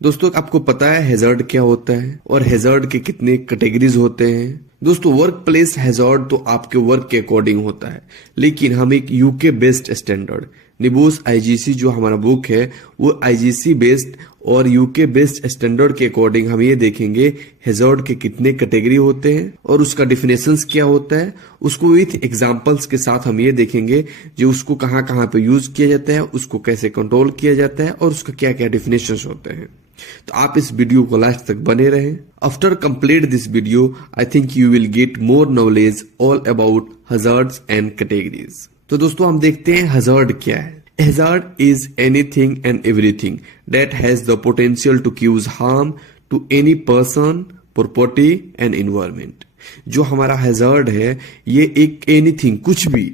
दोस्तों आपको पता है हैजार्ड क्या होता है और हैजार्ड के कितने कैटेगरीज होते हैं। दोस्तों वर्क प्लेस हैजार्ड तो आपके वर्क के अकॉर्डिंग होता है, लेकिन हम एक यूके बेस्ड स्टैंडर्ड निबोस आईजीसी जो हमारा बुक है वो आईजीसी बेस्ड और यूके बेस्ड स्टैंडर्ड के अकॉर्डिंग हम ये देखेंगे हैजार्ड के कितने कैटेगरी होते हैं और उसका डिफिनेशंस क्या होता है। उसको विथ एग्जांपल्स के साथ हम ये देखेंगे जो उसको कहाँ कहाँ पे यूज किया जाता है, उसको कैसे कंट्रोल किया जाता है और उसका क्या क्या डिफिनेशंस होते हैं। तो आप इस वीडियो को लास्ट तक बने रहें। After complete this video I think you will get more knowledge all about hazards and categories. तो दोस्तों हम देखते हैं हैजार्ड क्या है। Hazard is anything and everything that has the potential to cause harm to any person, property and environment. जो हमारा hazard है ये एक एनीथिंग कुछ भी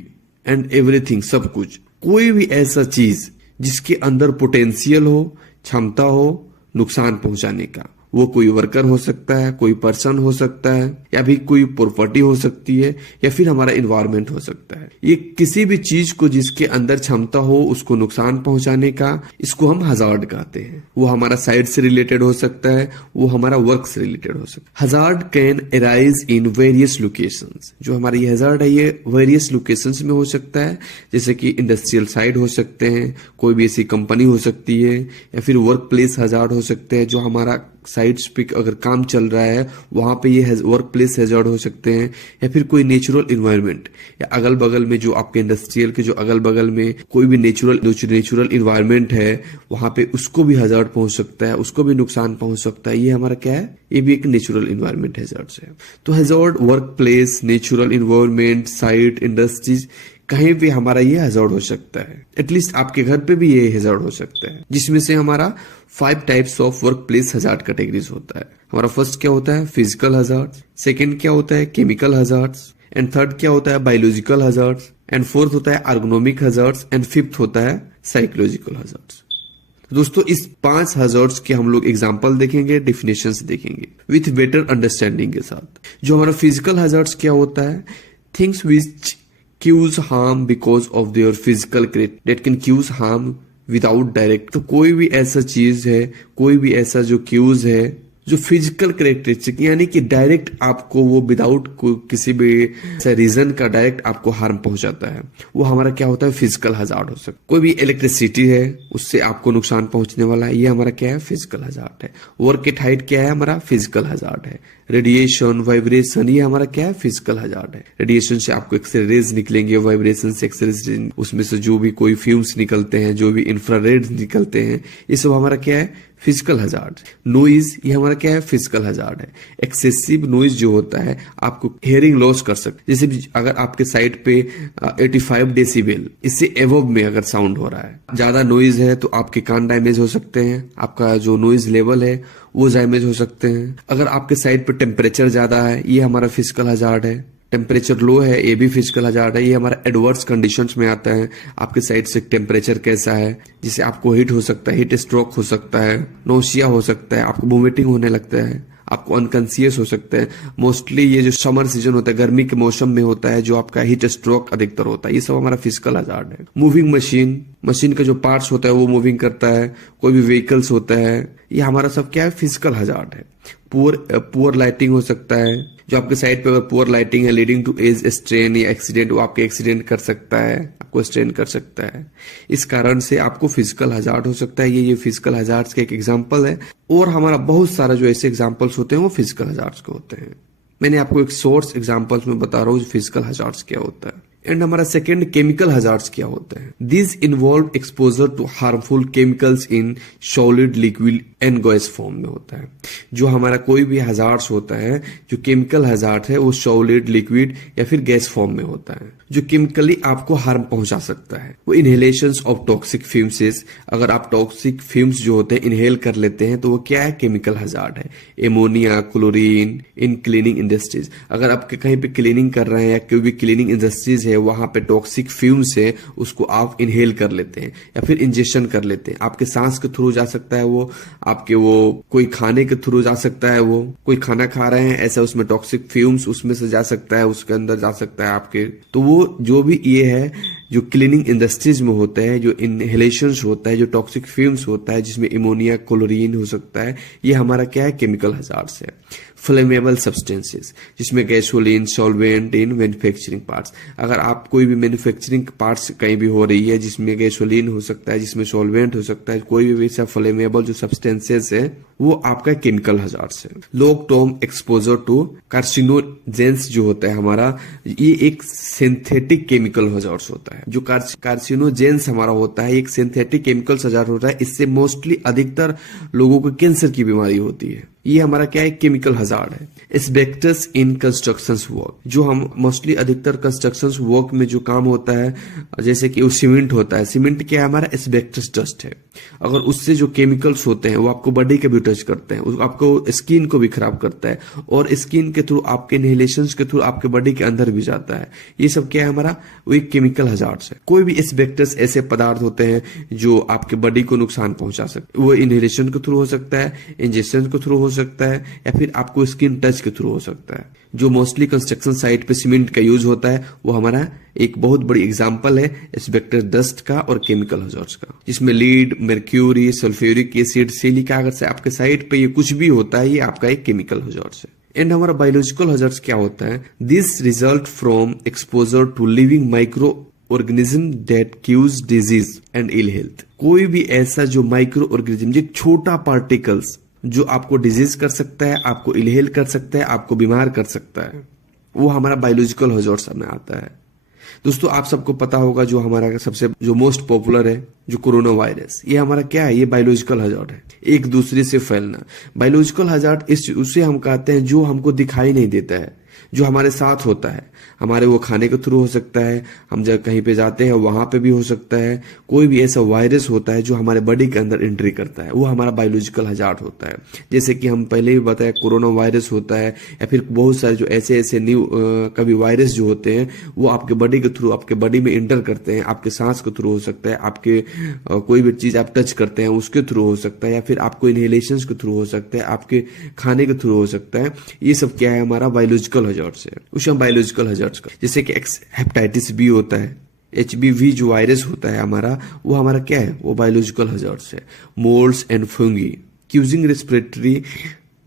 एंड एवरीथिंग सब कुछ, कोई भी ऐसा चीज जिसके अंदर पोटेंशियल हो, क्षमता हो नुकसान पहुंचाने का। वो कोई वर्कर हो सकता है, कोई पर्सन हो सकता है, या भी कोई प्रॉपर्टी हो सकती है, या फिर हमारा इन्वायरमेंट हो सकता है। ये किसी भी चीज को जिसके अंदर क्षमता हो उसको नुकसान पहुंचाने का, इसको हम हैजार्ड कहते हैं। वो हमारा साइट से रिलेटेड हो सकता है, वो हमारा वर्क से रिलेटेड हो सकता है। Hazard can arise in various locations. जो हमारा ये हैजार्ड है ये वेरियस लोकेशंस में हो सकता है, जैसे कि इंडस्ट्रियल साइट हो सकते हैं, कोई भी ऐसी कंपनी हो सकती है, या फिर वर्क प्लेस हैजार्ड हो सकते हैं। जो हमारा साइट्स पे अगर काम चल रहा है वहां पे ये वर्क प्लेस हैजार्ड हो सकते हैं, या फिर कोई नेचुरल इन्वायरमेंट या अगल बगल में जो आपके इंडस्ट्रियल के जो अगल बगल में कोई भी नेचुरल इन्वायरमेंट है वहां पे उसको भी हैजार्ड पहुंच सकता है, उसको भी नुकसान पहुंच सकता है। ये हमारा क्या है, ये भी एक नेचुरल इन्वायरमेंट हैजार्ड है। तो hazard work place, natural environment, site, industries कहीं भी हमारा ये हैजार्ड हो सकता है। एटलीस्ट आपके घर पे भी ये हैजार्ड हो सकता है, जिसमें से हमारा 5 types of work place hazard categories होता है। हमारा फर्स्ट क्या होता है, फिजिकल हैजार्ड। सेकंड क्या होता है, केमिकल हैजार्ड्स। एंड थर्ड क्या होता है, बायोलॉजिकल हैजार्ड्स। एंड फोर्थ होता है एर्गोनॉमिक हैजार्ड्स। एंड फिफ्थ होता है साइकोलॉजिकल हैजार्ड्स। दोस्तों इस 5 हैजार्ड्स के हम लोग एग्जांपल देखेंगे, डिफिनेशंस देखेंगे विथ बेटर अंडरस्टैंडिंग के साथ। जो हमारा फिजिकल हैजार्ड्स क्या होता है, things which cause harm because of their physical character that can cause harm without direct। तो कोई भी ऐसा चीज है, कोई भी ऐसा जो क्यूज है जो फिजिकल कैरेक्टरिस्टिक यानी कि डायरेक्ट आपको वो विदाउट किसी भी रीजन का डायरेक्ट आपको हार्म पहुंचाता है, वो हमारा क्या होता है, फिजिकल हैजार्ड हो सकता है। कोई भी इलेक्ट्रिसिटी है उससे आपको नुकसान पहुंचने वाला है, ये हमारा क्या है, फिजिकल हैजार्ड है। वर्क एट हाइट क्या है, हमारा फिजिकल हैजार्ड है। रेडिएशन, वाइब्रेशन, ये हमारा क्या है, फिजिकल हैजार्ड है। रेडिएशन से आपको एक्सरे रेज निकलेंगे, वाइब्रेशन से एक्सरे, उसमें से जो भी कोई फ्यूम्स निकलते हैं, जो भी इंफ्रारेड निकलते हैं, ये सब हमारा क्या है, फिजिकल हैजार्ड। नॉइज, ये हमारा क्या है, फिजिकल हैजार्ड है। एक्सेसिव नॉइज जो होता है आपको हियरिंग लॉस कर सकता है। जैसे अगर आपके साइड पे 85 डेसिबल इससे एवब में अगर साउंड हो रहा है, ज्यादा नॉइज है तो आपके कान डैमेज हो सकते हैं, आपका जो नॉइज लेवल है वो डैमेज हो सकते हैं। अगर आपके साइड पे टेम्परेचर ज्यादा है, ये हमारा फिजिकल हैजार्ड है। टेम्परेचर लो है, ये भी फिजिकल हैजार्ड है। ये हमारा एडवर्स कंडीशंस में आता है। आपके साइड से टेम्परेचर कैसा है, जिससे आपको हीट हो सकता है, हीट स्ट्रोक हो सकता है, नोशिया हो सकता है, आपको वोमिटिंग होने लगता है, आपको अनकॉन्शियस हो सकता है। मोस्टली ये जो समर सीजन होता है, गर्मी के मौसम में होता है, जो आपका हीट स्ट्रोक अधिकतर होता है, ये सब हमारा फिजिकल हैजार्ड है। मूविंग मशीन, मशीन का जो पार्ट्स होता है वो मूविंग करता है, कोई भी व्हीकल्स होता है, ये हमारा सब क्या है, फिजिकल हैजार्ड है। पुअर लाइटिंग हो सकता है, जो आपके साइड पे अगर पुअर लाइटिंग है लीडिंग टू एज स्ट्रेन या एक्सीडेंट, वो आपके एक्सीडेंट कर सकता है, आपको स्ट्रेन कर सकता है। इस कारण से आपको फिजिकल हैजार्ड हो सकता है। ये फिजिकल हैजार्ड्स का एक एग्जांपल है, और हमारा बहुत सारा जो ऐसे एग्जांपल्स होते हैं वो फिजिकल हैजार्ड्स के होते हैं। मैंने आपको एक सोर्स एग्जांपल्स में बता रहा हूँ फिजिकल हैजार्ड्स क्या होता है। एंड हमारा सेकंड केमिकल हैजार्ड्स क्या होता है। This involve exposure to harmful chemicals in solid, liquid and gas form में होता है। जो हमारा कोई भी हैजार्ड्स होता है, जो केमिकल हैजार्ड है, वो सॉलिड, लिक्विड या फिर गैस फॉर्म में होता है, जो केमिकली आपको हार्म पहुंचा सकता है। वो इनहेलेशंस ऑफ टॉक्सिक फ्यूम्स, अगर आप टॉक्सिक फ्यूम्स जो होते हैं इनहेल कर लेते हैं तो वो क्या है, केमिकल हैजार्ड है। एमोनिया, क्लोरीन इन क्लीनिंग इंडस्ट्रीज, अगर आप कहीं पे क्लीनिंग कर रहे हैं या कोई भी क्लीनिंग इंडस्ट्रीज है है वहां पे टॉक्सिक फ्यूम्स है, उसको आप इनहेल कर लेते हैं या फिर इंजेक्शन कर लेते हैं। आपके सांस के थ्रू जा सकता है वो, आपके वो कोई खाने के थ्रू जा सकता है, वो कोई खाना खा रहे हैं ऐसा उसमें टॉक्सिक फ्यूम्स उसमें से जा सकता है, उसके अंदर जा सकता है आपके। तो वो जो भी ये है जो क्लीनिंग इंडस्ट्रीज में होता है, जो इनहेलेशंस होता है, जो टॉक्सिक फ्यूम्स होता है जिसमें इमोनिया क्लोरीन हो सकता है, ये हमारा क्या है केमिकल हजार्ड्स है। फ्लेमेबल सब्सटेंसेस जिसमें gasoline solvent in manufacturing parts, अगर आप कोई भी मैन्युफैक्चरिंग पार्ट्स कहीं भी हो रही है जिसमें गैसोलीन हो सकता है, जिसमें सॉल्वेंट हो सकता है, कोई भी वैसा फ्लेमेबल जो सब्सटेंसेस है वो आपका केमिकल हजार्ड्स है। Long term exposure to carcinogens जो होता है हमारा, ये एक सिंथेटिक केमिकल हजार्ड्स होता है। जो कार्सिनोजेंस हमारा होता है एक सिंथेटिक केमिकल हजार्ड होता है, इससे मोस्टली अधिकतर लोगों को कैंसर की बीमारी होती है। ये हमारा क्या है केमिकल हजार्ड है। एस्बेस्टस इन कंस्ट्रक्शन वर्क, जो हम मोस्टली अधिकतर कंस्ट्रक्शन वर्क में जो काम होता है, जैसे कि वो सीमेंट होता है, सीमेंट क्या है हमारा एस्बेस्टस डस्ट है। अगर उससे जो केमिकल्स होते हैं वो आपको बॉडी के भी टच करते हैं, आपको स्किन को भी खराब करता है और स्किन के थ्रू आपके इनहेलेशंस के थ्रू आपके बॉडी के अंदर भी जाता है। ये सब क्या है हमारा वो एक केमिकल हजार्ड्स है। कोई भी एस्बेस्टस ऐसे पदार्थ होते हैं जो आपके बॉडी को नुकसान पहुंचा सकते, वो इनहेलेशन के थ्रू हो सकता है, इंजेक्शन के थ्रू हो सकता है या फिर आपको स्किन टच के थ्रू हो सकता है। जो मोस्टली कंस्ट्रक्शन साइट पे सीमेंट का यूज होता है वो हमारा एक बहुत बड़ी एग्जांपल है एस्बेस्टस डस्ट का और केमिकल हजार्ड्स का, जिसमें lead, mercury, sulphuric acid, silica, अगर से आपके साइट पे ये कुछ भी होता है ये आपका एक केमिकल हजार्ड्स है। एंड हमारा बायोलॉजिकल हजार्ड्स क्या होता है? This result from exposure to living micro organism that cause disease and ill health. कोई भी ऐसा जो माइक्रो ऑर्गेनिज्म, जो छोटा पार्टिकल्स जो आपको डिजीज कर सकता है, आपको इलहेल कर सकता है, आपको बीमार कर सकता है, वो हमारा बायोलॉजिकल हजार्ड्स में आता है। दोस्तों आप सबको पता होगा जो हमारा सबसे जो मोस्ट पॉपुलर है जो कोरोना वायरस, ये हमारा क्या है? ये बायोलॉजिकल हजार्ड है, एक दूसरे से फैलना। बायोलॉजिकल हजार्ड उसे हम कहते हैं जो हमको दिखाई नहीं देता है, जो हमारे साथ होता है, हमारे वो खाने के थ्रू हो सकता है, हम जब कहीं पे जाते हैं वहां पे भी हो सकता है। कोई भी ऐसा वायरस होता है जो हमारे बॉडी के अंदर एंट्री करता है, वो हमारा बायोलॉजिकल हजार्ड होता है। जैसे कि हम पहले भी बताया कोरोना वायरस होता है, या फिर बहुत सारे जो ऐसे न्यू कभी वायरस जो होते हैं वो आपके बॉडी के थ्रू आपके बॉडी में एंटर करते हैं, आपके सांस के थ्रू हो सकता है, आपके कोई भी चीज आप टच करते हैं उसके थ्रू हो सकता है, या फिर आपको इनहेलेशन के थ्रू हो सकता है, आपके खाने के थ्रू हो सकता है। ये सब क्या है? हमारा बायोलॉजिकल हजार्ड्स है, उसे हम बायोलॉजिकल हजार्ड्स का। जैसे कि हेपेटाइटिस बी होता है, HBV जो वायरस होता है हमारा, वो हमारा क्या है? वो बायोलॉजिकल हजार्ड्स है। Moulds and fungi causing respiratory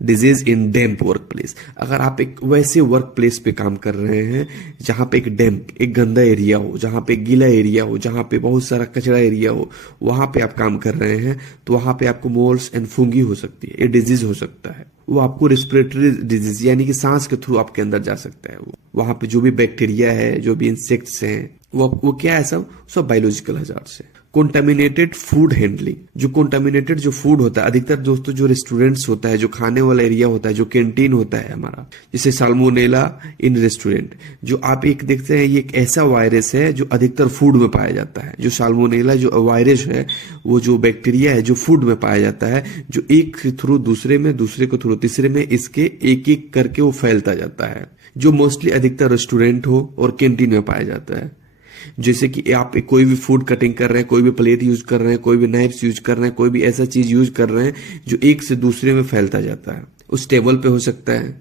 disease in damp work place. अगर आप एक वैसे वर्क प्लेस पे काम कर रहे हैं जहां पे एक डैम्प, एक गंदा एरिया हो, जहां पे गीला एरिया हो, जहां पे बहुत सारा कचरा एरिया हो, वहां पे आप काम कर रहे हैं, तो वहां पे आपको मोल्ड्स एंड फंगी हो सकती है, ये डिजीज हो सकता है। वो आपको रेस्पिरेटरी डिजीज यानी कि सांस के थ्रू आपके अंदर जा सकता है। वो वहां पे जो भी बैक्टीरिया है, जो भी इंसेक्ट्स हैं, वो क्या है? सब बायोलॉजिकल हजार्ड्स है। कंटामिनेटेड फूड हैंडलिंग, जो कंटामिनेटेड जो फूड होता है, अधिकतर दोस्तों जो रेस्टोरेंट्स होता है, जो खाने वाला एरिया होता है, जो कैंटीन होता है हमारा, जैसे साल्मोनेला इन रेस्टोरेंट, जो आप एक देखते हैं ये एक ऐसा वायरस है जो अधिकतर फूड में पाया जाता है। जो साल्मोनेला जो वायरस है, वो जो बैक्टीरिया है जो फूड में पाया जाता है, जो एक के थ्रू दूसरे में, दूसरे को थ्रू तीसरे में, इसके एक एक करके वो फैलता जाता है, जो मोस्टली अधिकतर रेस्टोरेंट हो और कैंटीन में पाया जाता है। जैसे कि आप कोई भी फूड कटिंग कर रहे हैं, कोई भी प्लेट यूज कर रहे हैं, कोई भी नाइफ्स यूज कर रहे हैं, कोई भी ऐसा चीज यूज कर रहे हैं जो एक से दूसरे में फैलता जाता है, उस टेबल पे हो सकता है।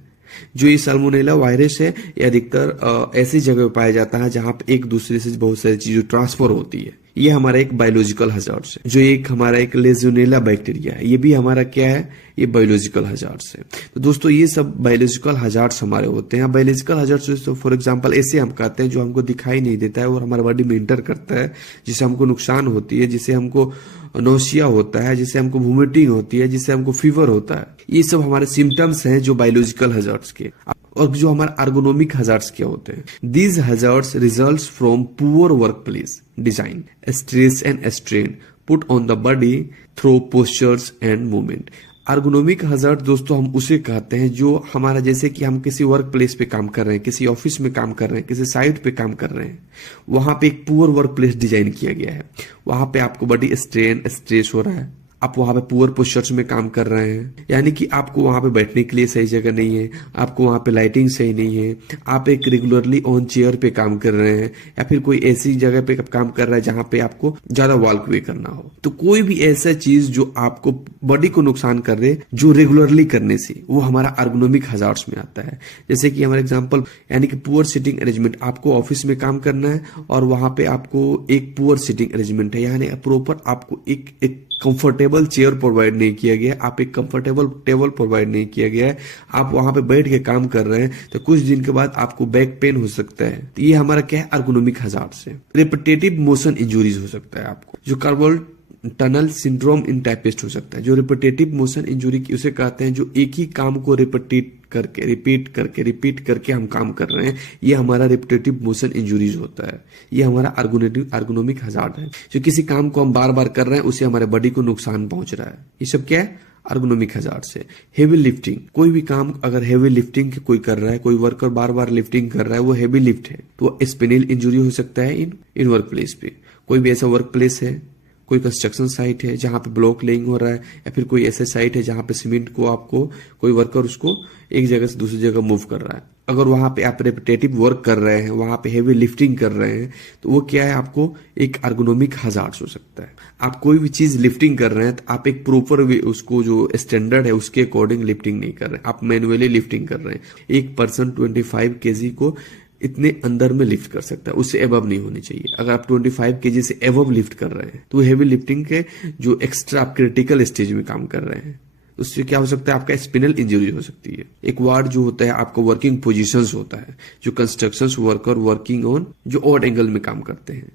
जो ये साल्मोनेला वायरस है ये अधिकतर ऐसी जगह पाया जाता है जहां पे एक दूसरे से बहुत सारी चीजें ट्रांसफर होती है। ये हमारा एक बायोलॉजिकल हजार्ड्स है। जो एक हमारा एक लेजियोनेला बैक्टीरिया है, ये भी हमारा क्या है? ये बायोलॉजिकल हजार्ड्स है। तो दोस्तों ये सब बायोलॉजिकल हजार्ड्स हमारे होते हैं। बायोलॉजिकल हजार्ड्स फॉर एग्जांपल ऐसे हम कहते हैं जो हमको दिखाई नहीं देता है और हमारे बॉडी में इंटर करता है, जिससे हमको नुकसान होती है, जिससे हमको नोशिया होता है, जिससे हमको वोमिटिंग होती है, जिससे हमको फीवर होता है। ये सब हमारे सिम्टम्स हैं जो बायोलॉजिकल हजार्ड्स के। और जो हमारे एर्गोनॉमिक हजार्ड्स क्या होते हैं? These hazards results from poor work place design, stress and strain put on the body through postures and movement. Ergonomic hazard दोस्तों हम उसे कहते हैं जो हमारा, जैसे कि हम किसी वर्क प्लेस पे काम कर रहे हैं, किसी ऑफिस में काम कर रहे हैं, किसी साइट पे काम कर रहे हैं, वहां पे एक पुअर वर्क प्लेस डिजाइन किया गया है, वहां पे आपको बॉडी स्ट्रेन स्ट्रेस हो रहा है, आप वहां पे पुअर पोस्चर्स में काम कर रहे हैं, यानी कि आपको वहां पे बैठने के लिए सही जगह नहीं है, आपको वहां पे लाइटिंग सही नहीं है, आप एक रेगुलरली ऑन चेयर पे काम कर रहे हैं, या फिर कोई ऐसी जगह पे काम कर रहा है जहां पे आपको ज्यादा वॉक वे करना हो। तो कोई भी ऐसा चीज जो आपको बॉडी को नुकसान कर रहे जो रेगुलरली करने से, वो हमारा अर्गोनोमिक हजार्ड्स में आता है। जैसे कि हमारा एग्जांपल, यानी कि पुअर सिटिंग अरेंजमेंट, आपको ऑफिस में काम करना है और वहां पे आपको एक पुअर सिटिंग अरेंजमेंट है, यानी प्रॉपर आपको एक कंफर्टेबल चेयर प्रोवाइड नहीं किया गया, आप एक कंफर्टेबल टेबल प्रोवाइड नहीं किया गया है, आप वहां पे बैठ के काम कर रहे हैं, तो कुछ दिन के बाद आपको बैक पेन हो सकता है। तो ये हमारा क्या है, अर्गोनोमिक हजार्ड्स है। रिपीटेटिव मोशन इंजुरीज हो सकता है आपको, जो कार्पल टनल सिंड्रोम इन टाइपिस्ट हो सकता है। जो रिपीटेटिव मोशन इंजुरी उसे कहते हैं जो एक ही काम को रिपीट करके हम काम कर रहे हैं, ये हमारा रिपीटेटिव मोशन इंजुरीज होता है। ये हमारा अर्गोनोमिक हजार्ड है। जो किसी काम को हम बार बार कर रहे हैं उससे हमारे बॉडी को नुकसान पहुंच रहा है, ये सब क्या है, अर्गोनोमिक हजार्ड से। हेवी लिफ्टिंग, कोई भी काम अगर हेवी लिफ्टिंग कोई कर रहा है, कोई वर्कर बार बार लिफ्टिंग कर रहा है, वो हेवी लिफ्ट है, तो स्पिनल इंजुरी हो सकता है इन वर्क प्लेस पे। कोई भी ऐसा वर्क प्लेस है, कोई कंस्ट्रक्शन साइट है जहां पे ब्लॉक लेइंग हो रहा है, या फिर कोई ऐसे साइट है जहां पे सीमेंट को आपको कोई वर्कर उसको एक जगह से दूसरी जगह मूव कर रहा है, अगर वहां पे आप रिपीटेटिव वर्क कर रहे हैं, वहां पे हेवी लिफ्टिंग कर रहे हैं, तो वो क्या है, आपको एक अर्गोनोमिक हजार्ड्स हो सकता है। आप कोई भी चीज लिफ्टिंग कर रहे हैं तो आप एक प्रॉपर उसको जो स्टैंडर्ड है उसके अकॉर्डिंग लिफ्टिंग नहीं कर रहे, आप मैनुअली लिफ्टिंग कर रहे हैं। एक पर्सन 25 kg को इतने अंदर में लिफ्ट कर सकता है, उससे एबव नहीं होनी चाहिए। अगर आप 25 kg से एबव लिफ्ट कर रहे हैं तो हेवी लिफ्टिंग के जो एक्स्ट्रा आप क्रिटिकल स्टेज में काम कर रहे हैं, उससे क्या हो सकता है, आपका स्पिनल इंजरी हो सकती है। एक वार्ड जो होता है आपका वर्किंग पोजीशंस होता है, जो कंस्ट्रक्शंस वर्कर वर्किंग ऑन जो ऑड एंगल में काम करते हैं।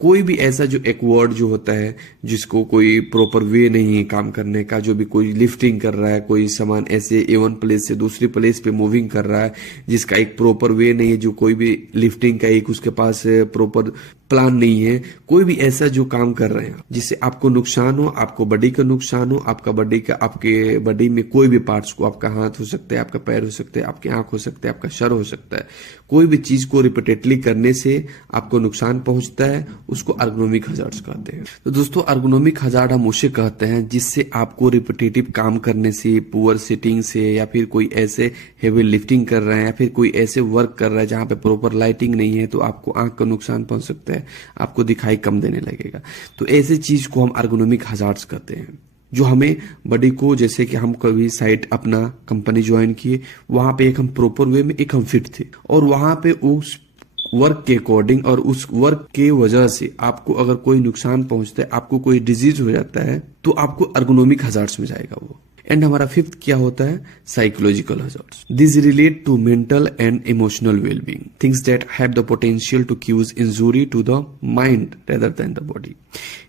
कोई भी ऐसा जो एक वर्ड जो होता है जिसको कोई प्रॉपर वे नहीं है काम करने का, जो भी कोई लिफ्टिंग कर रहा है, कोई सामान ऐसे A1 प्लेस से दूसरी प्लेस पे मूविंग कर रहा है जिसका एक प्रॉपर वे नहीं है, जो कोई भी लिफ्टिंग का एक उसके पास प्रॉपर प्लान नहीं है, कोई भी ऐसा जो काम कर रहे हैं जिससे आपको नुकसान हो, आपको बॉडी का नुकसान हो, आपके बॉडी में कोई भी पार्ट्स को, आपका हाथ हो सकता है, आपका पैर हो सकता है, आपकी आंख हो सकता है, आपका सर हो सकता है, कोई भी चीज को रिपीटेडली करने से आपको नुकसान पहुंचता है, उसको अर्गोनोमिक हजार्ड्स कहते हैं। तो दोस्तों अर्गोनोमिक हजार्ड हम उसे कहते हैं जिससे आपको रिपीटेटिव काम करने से, पुअर सिटिंग से, या फिर कोई ऐसे हेवी लिफ्टिंग कर रहे हैं, या फिर कोई ऐसे वर्क कर रहा है जहां पे प्रॉपर लाइटिंग नहीं है, तो आपको आंख का नुकसान पहुंच सकता है, आपको दिखाई कम देने लगेगा। तो ऐसे चीज को हम अर्गोनोमिक हजार्ड्स कहते हैं, जो हमें बॉडी को, जैसे कि हम कभी साइट अपना कंपनी ज्वाइन किए, वहां पे एक हम प्रॉपर वे में एक हम फिट थे, और वहां पे उस वर्क के अकॉर्डिंग और उस वर्क के वजह से आपको अगर कोई नुकसान पहुंचता है, आपको कोई डिजीज हो जाता है, तो आपको अर्गोनोमिक हजार्ड्स में जाएगा वो। एंड हमारा फिफ्थ क्या होता है, psychological hazards. This relate to mental and emotional wellbeing, things that have the potential to cause injury to the mind rather than the body.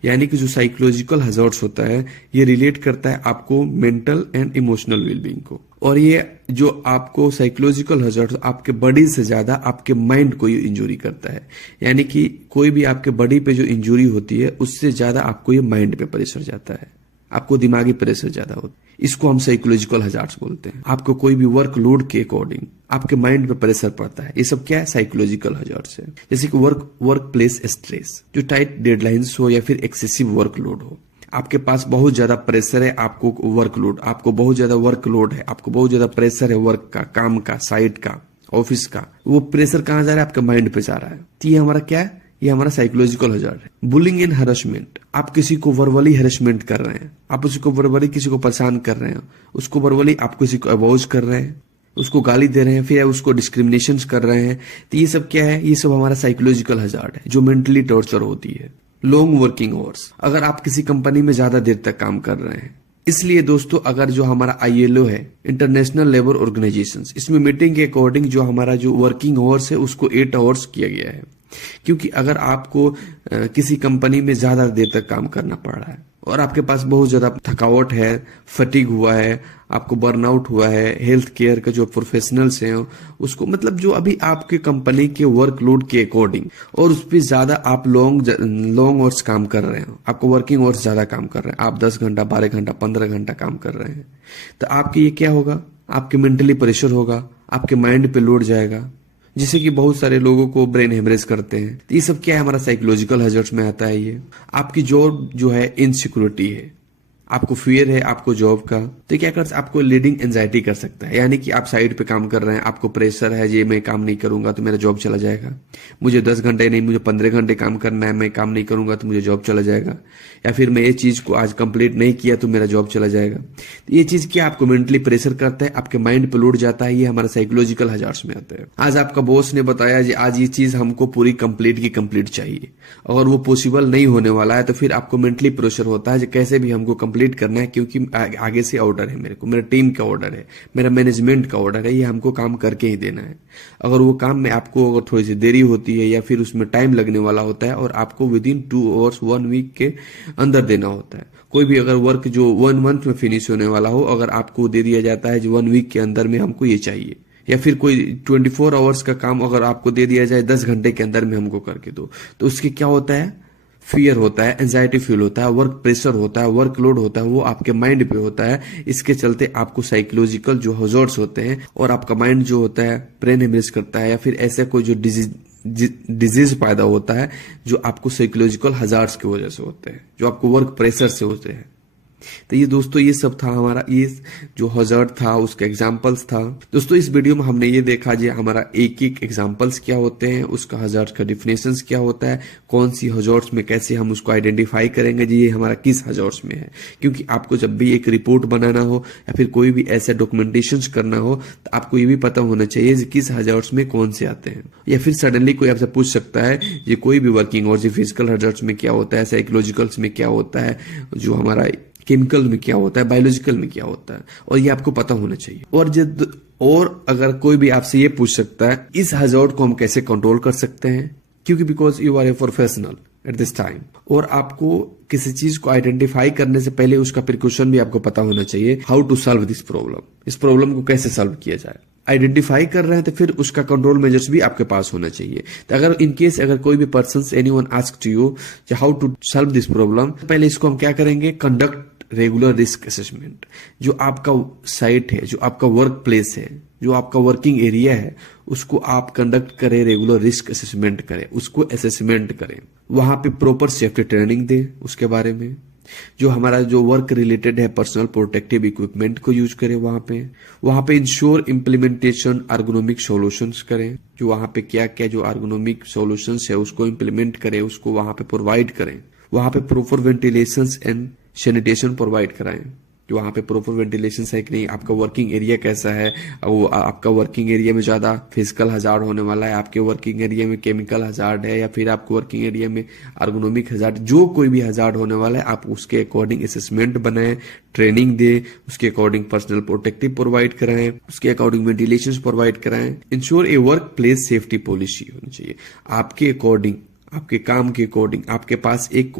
यानी कि जो साइकोलॉजिकल हजार्ड्स होता है, ये रिलेट करता है आपको मेंटल एंड इमोशनल वेलबींग को, और ये जो आपको साइकोलॉजिकल हजार्ड आपके बॉडी से ज्यादा आपके माइंड को ये इंजुरी करता है। यानी कि कोई भी आपके बॉडी पे जो इंजुरी होती है उससे ज्यादा आपको ये माइंड पे प्रेशर जाता है, आपको दिमागी प्रेशर ज्यादा होता है, इसको हम साइकोलॉजिकल हजार्ड्स बोलते हैं। आपको कोई भी वर्क लोड के अकॉर्डिंग आपके माइंड पे प्रेशर पड़ता है, ये सब क्या है, साइकोलॉजिकल हजार्ड्स है। जैसे कि वर्क प्लेस स्ट्रेस, जो टाइट डेडलाइंस हो या फिर एक्सेसिव वर्कलोड हो, आपके पास बहुत ज्यादा प्रेशर है, आपको बहुत ज्यादा वर्कलोड है, आपको बहुत ज्यादा प्रेशर है वर्क का, काम का, साइट का, ऑफिस का, वो प्रेशर कहां जा रहा है, आपके माइंड पे जा रहा है। तो ये हमारा क्या है, ये हमारा साइकोलॉजिकल हजार्ड है। बुलिंग एंड हरासमेंट, आप किसी को वर्बली हरासमेंट कर रहे हैं, आप उसको वर्बली किसी को परेशान कर रहे हैं, उसको वर्बली आप किसी को अबॉज कर रहे हैं, उसको गाली दे रहे हैं, फिर उसको डिस्क्रिमिनेशन कर रहे हैं, तो ये सब क्या है, ये सब हमारा साइकोलॉजिकल हजार्ड है, जो मेंटली टॉर्चर होती है। लॉन्ग वर्किंग आवर्स, अगर आप किसी कंपनी में ज्यादा देर तक काम कर रहे हैं, इसलिए दोस्तों अगर जो हमारा ILO है, इंटरनेशनल लेबर ऑर्गेनाइजेशन, इसमें मीटिंग के अकॉर्डिंग जो हमारा जो वर्किंग आवर्स है उसको 8 आवर्स किया गया है। क्योंकि अगर आपको किसी कंपनी में ज्यादा देर तक काम करना पड़ रहा है और आपके पास बहुत ज्यादा थकावट है, फटीग हुआ है, आपको बर्नआउट हुआ है, हेल्थ केयर का जो प्रोफेशनल्स हैं उसको, मतलब जो अभी आपके कंपनी के वर्कलोड के अकॉर्डिंग और उस पर ज्यादा आप लॉन्ग आवर्स काम कर रहे हैं, आपको वर्किंग आवर्स ज्यादा काम कर रहे हैं, आप 10 घंटा, 12 घंटा, 15 घंटा काम कर रहे हैं, तो आपके ये क्या होगा, आपके मेंटली प्रेशर होगा, आपके माइंड पे लोड जाएगा, जिससे कि बहुत सारे लोगों को ब्रेन हेमरेज करते हैं। तो ये सब क्या है, हमारा साइकोलॉजिकल हजार्ड्स में आता है। ये आपकी जॉब जो है इनसिक्योरिटी है, आपको फियर है आपको जॉब का, तो क्या कर आपको लीडिंग एंजाइटी कर सकता है। यानी कि आप साइड पे काम कर रहे हैं, आपको प्रेशर है, ये मैं काम नहीं करूंगा तो मेरा जॉब चला जाएगा, मुझे 10 घंटे नहीं मुझे 15 घंटे काम करना है, मैं काम नहीं करूंगा तो मुझे जॉब चला जाएगा, या फिर मैं ये चीज को आज कंप्लीट नहीं किया तो मेरा जॉब चला जाएगा। तो ये चीज क्या आपको मेंटली प्रेशर करता है, आपके माइंड पे लोड जाता है, ये हमारा साइकोलॉजिकल हजार्ड्स में आता है। आज आपका बॉस ने बताया जी आज ये चीज हमको पूरी कंप्लीट की कंप्लीट चाहिए, अगर वो पॉसिबल नहीं होने वाला है तो फिर आपको मेंटली प्रेशर होता है कैसे भी हमको कंप्लीट करना है, क्योंकि आगे से ऑर्डर है, मेरे को मेरा टीम का ऑर्डर है, मेरा मैनेजमेंट का ऑर्डर है, ये हमको काम करके ही देना है। अगर वो काम में आपको अगर थोड़ी सी देरी होती है या फिर उसमें टाइम लगने वाला होता है और आपको विद इन 2 आवर्स 1 वीक के अंदर देना होता है, कोई भी अगर वर्क जो 1 मंथ में फिनिश होने वाला हो अगर आपको दे दिया जाता है जो 1 वीक के अंदर में हमको ये चाहिए, या फिर कोई 24 आवर्स का काम अगर आपको दे दिया जाए 10 घंटे के अंदर में हमको करके दो, तो उसके क्या होता है, फियर होता है, एंजाइटी फील होता है, वर्क प्रेशर होता है, वर्कलोड होता है, वो आपके माइंड पे होता है। इसके चलते आपको साइकोलॉजिकल जो हजार्ड्स होते हैं और आपका माइंड जो होता है ब्रेन हेमरेज करता है, या फिर ऐसा कोई जो डिजीज पैदा होता है जो आपको साइकोलॉजिकल हजार्ड्स की वजह से होते हैं, जो आपको वर्क प्रेशर से होते हैं। तो ये दोस्तों ये सब था हमारा, ये जो हजार्ड था उसके एग्जांपल्स था। दोस्तों इस वीडियो में हमने ये देखा जी हमारा एक एक एग्जांपल्स क्या होते हैं, उसका हजार्ड का डिफिनेशंस क्या होता है, कौन सी हजार्ड्स में कैसे हम उसको आइडेंटिफाई करेंगे जी ये हमारा किस हजार्ड्स में है। क्योंकि आपको जब भी एक रिपोर्ट बनाना हो या फिर कोई भी ऐसा डॉक्यूमेंटेशन करना हो तो आपको ये भी पता होना चाहिए किस हजार्ड्स में कौन से आते हैं। या फिर सडनली कोई आपसे पूछ सकता है ये कोई भी वर्किंग और जी फिजिकल हजार्ड्स में क्या होता है, साइकोलॉजिकल्स में क्या होता है, जो हमारा केमिकल में क्या होता है, बायोलॉजिकल में क्या होता है, और ये आपको पता होना चाहिए। और अगर कोई भी आपसे ये पूछ सकता है इस हजार्ड को हम कैसे कंट्रोल कर सकते हैं, क्योंकि because you are a professional at this time, और आपको किसी चीज को आइडेंटिफाई करने से पहले उसका प्रिकॉशन भी आपको पता होना चाहिए, how to solve this problem, इस प्रॉब्लम को कैसे सॉल्व किया जाए। आइडेंटिफाई कर रहे हैं तो फिर उसका कंट्रोल मेजर्स भी आपके पास होना चाहिए। तो अगर इन केस अगर कोई भी person anyone ask to you how to solve this problem, पहले इसको हम क्या करेंगे, कंडक्ट रेगुलर रिस्क असेसमेंट। जो आपका साइट है, जो आपका वर्क प्लेस है, जो आपका वर्किंग एरिया है, उसको आप कंडक्ट करें, रेगुलर रिस्क असेसमेंट करें, उसको असेसमेंट करें, वहां पे प्रॉपर सेफ्टी ट्रेनिंग दें उसके बारे में। जो हमारा जो वर्क रिलेटेड है पर्सनल प्रोटेक्टिव इक्विपमेंट को यूज करें वहां पे इंश्योर इम्प्लीमेंटेशन एर्गोनॉमिक सॉल्यूशंस करें, जो वहां पे क्या क्या जो एर्गोनॉमिक सॉल्यूशंस है उसको इम्प्लीमेंट करें, उसको वहां पे प्रोवाइड करें। वहां पे proper ventilation and sanitation provide कराएं, जो वहां पे प्रॉपर वेंटिलेशन है कि नहीं, आपका वर्किंग एरिया कैसा है, वो आपका वर्किंग एरिया में ज्यादा फिजिकल हजार्ड होने वाला है, आपके वर्किंग एरिया में केमिकल हजार्ड है, या फिर आपको वर्किंग एरिया में एर्गोनॉमिक हजार्ड, जो कोई भी हजार्ड होने वाला है आप उसके अकॉर्डिंग असेसमेंट बनाएं, ट्रेनिंग दे, उसके अकॉर्डिंग पर्सनल प्रोटेक्टिव प्रोवाइड कराएं, उसके अकॉर्डिंग वेंटिलेशन प्रोवाइड कराएं। इंश्योर ए वर्क प्लेस सेफ्टी पॉलिसी होनी चाहिए आपके अकॉर्डिंग, आपके काम के अकॉर्डिंग आपके पास एक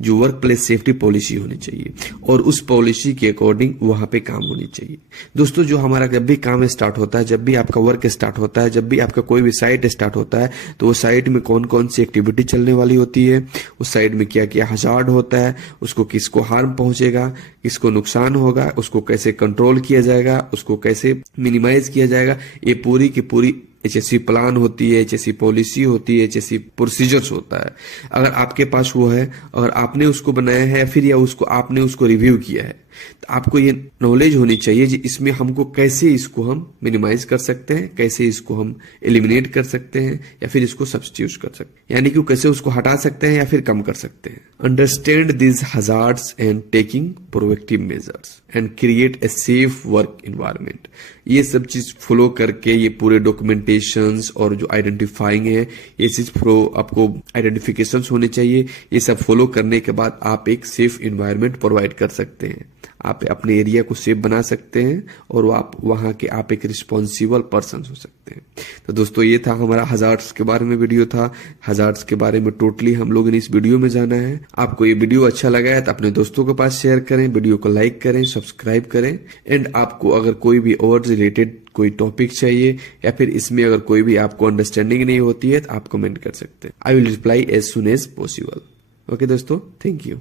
जो वर्क प्लेस सेफ्टी पॉलिसी होनी चाहिए, और उस पॉलिसी के अकॉर्डिंग वहां पे काम होनी चाहिए। दोस्तों जो हमारा जब भी काम स्टार्ट होता है, जब भी आपका वर्क स्टार्ट होता है, जब भी आपका कोई भी साइट स्टार्ट होता है, तो वो साइट में कौन कौन सी एक्टिविटी चलने वाली होती है, उस साइट में क्या क्या हजार्ड होता है, उसको किसको हार्म पहुंचेगा, किसको नुकसान होगा, उसको कैसे कंट्रोल किया जाएगा, उसको कैसे मिनिमाइज किया जाएगा, ये पूरी की पूरी HSE प्लान होती है, HSE पॉलिसी होती है, HSE प्रोसीजर्स होता है। अगर आपके पास वो है, अगर आपने उसको बनाया है फिर या उसको आपने उसको रिव्यू किया है, तो आपको ये नॉलेज होनी चाहिए जी इसमें हमको कैसे इसको हम मिनिमाइज कर सकते हैं, कैसे इसको हम एलिमिनेट कर सकते हैं, या फिर इसको सब्स्टिट्यूट कर सकते हैं, यानी कि कैसे उसको हटा सकते हैं या फिर कम कर सकते हैं। Understand this hazards and taking proactive measures and create a safe work environment. ये सब चीज फॉलो करके ये पूरे डॉक्यूमेंटेशंस और जो आइडेंटिफाइंग है ये चीज आपको आइडेंटिफिकेशन होने चाहिए। ये सब फॉलो करने के बाद आप एक सेफ एनवायरनमेंट प्रोवाइड कर सकते हैं, आप अपने एरिया को सेफ बना सकते हैं, और आप वहां के आप एक रिस्पॉन्सिबल पर्सन हो सकते हैं। तो दोस्तों ये था हमारा हजार्ड्स के बारे में वीडियो था। हजार्ड्स के बारे में टोटली हम लोगों ने इस वीडियो में जाना है। आपको ये वीडियो अच्छा लगा है तो अपने दोस्तों के पास शेयर करें, वीडियो को लाइक करें, सब्सक्राइब करें, एंड आपको अगर कोई भी और रिलेटेड कोई टॉपिक चाहिए या फिर इसमें अगर कोई भी आपको अंडरस्टैंडिंग नहीं होती है तो आप कमेंट कर सकते हैं। I will reply as soon as possible. Okay दोस्तों, थैंक यू।